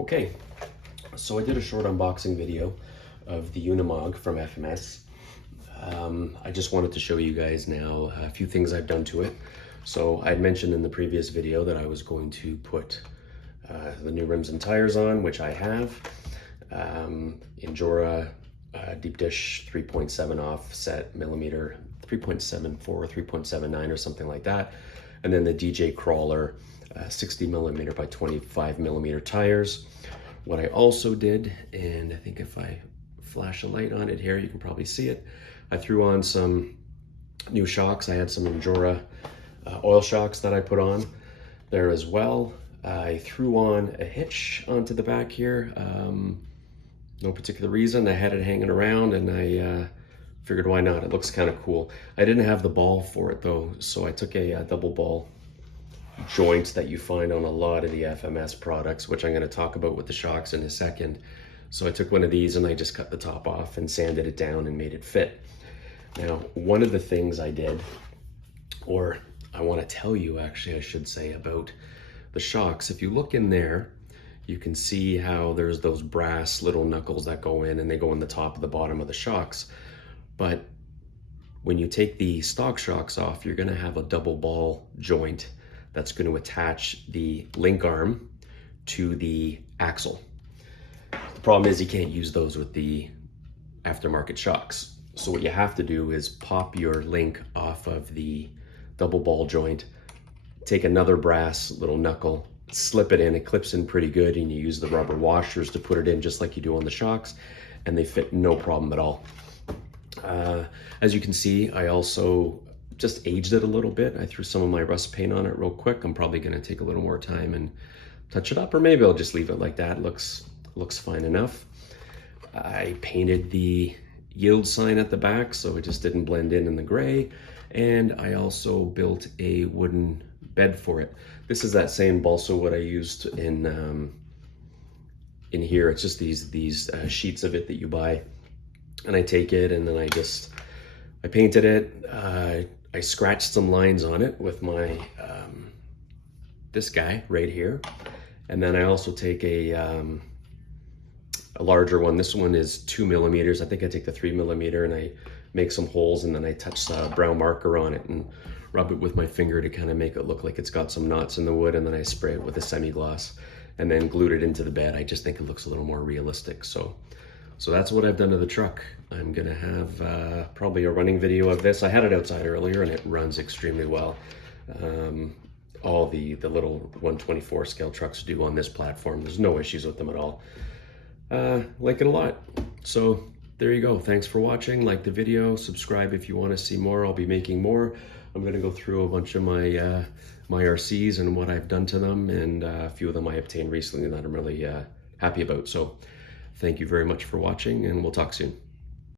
Okay, so I did a short unboxing video of the Unimog from FMS. I just wanted to show you guys now a few things I've done to it. So I had mentioned in the previous video that I was going to put the new rims and tires on, which I have. Injora deep dish 3.7 offset millimeter, 3.74, 3.79 or something like that. And then the DJ Crawler 60 millimeter by 25 millimeter tires. What I also did, and I think if I flash a light on it here, you can probably see it. I threw on some new shocks. I had some Injora oil shocks that I put on there as well. I threw on a hitch onto the back here. No particular reason. I had it hanging around and I figured why not? It looks kind of cool. I didn't have the ball for it though, so I took a double ball joint that you find on a lot of the FMS products, which I'm going to talk about with the shocks in a second. So I took one of these and I just cut the top off and sanded it down and made it fit. Now, one of the things I did, or I want to tell you actually, I should say, about the shocks, if you look in there, you can see how there's those brass little knuckles that go in and they go in the top of the bottom of the shocks. But when you take the stock shocks off, you're going to have a double ball joint that's going to attach the link arm to the axle. The problem is you can't use those with the aftermarket shocks. So what you have to do is pop your link off of the double ball joint, take another brass little knuckle, slip it in, it clips in pretty good, and you use the rubber washers to put it in just like you do on the shocks, and they fit no problem at all. As you can see, I also just aged it a little bit. I threw some of my rust paint on it real quick. I'm probably going to take a little more time and touch it up, or maybe I'll just leave it like that. It looks fine enough. I painted the yield sign at the back so it just didn't blend in the gray, and I also built a wooden bed for it. This is that same balsa wood I used in here. It's just these sheets of it that you buy, and I take it and then I painted it. I scratched some lines on it with my this guy right here, and then I also take a larger one. This one is 2 millimeters. I think I take the 3 millimeter and I make some holes, and then I touch brown marker on it and rub it with my finger to kind of make it look like it's got some knots in the wood, and then I spray it with a semi-gloss and then glued it into the bed. I just think it looks a little more realistic. So that's what I've done to the truck. I'm gonna have probably a running video of this. I had it outside earlier and it runs extremely well. All the little 124 scale trucks do on this platform. There's no issues with them at all. Like it a lot. So there you go. Thanks for watching. Like the video, subscribe if you want to see more. I'll be making more. I'm gonna go through a bunch of my my RCs and what I've done to them, and a few of them I obtained recently that I'm really happy about. So thank you very much for watching, and we'll talk soon.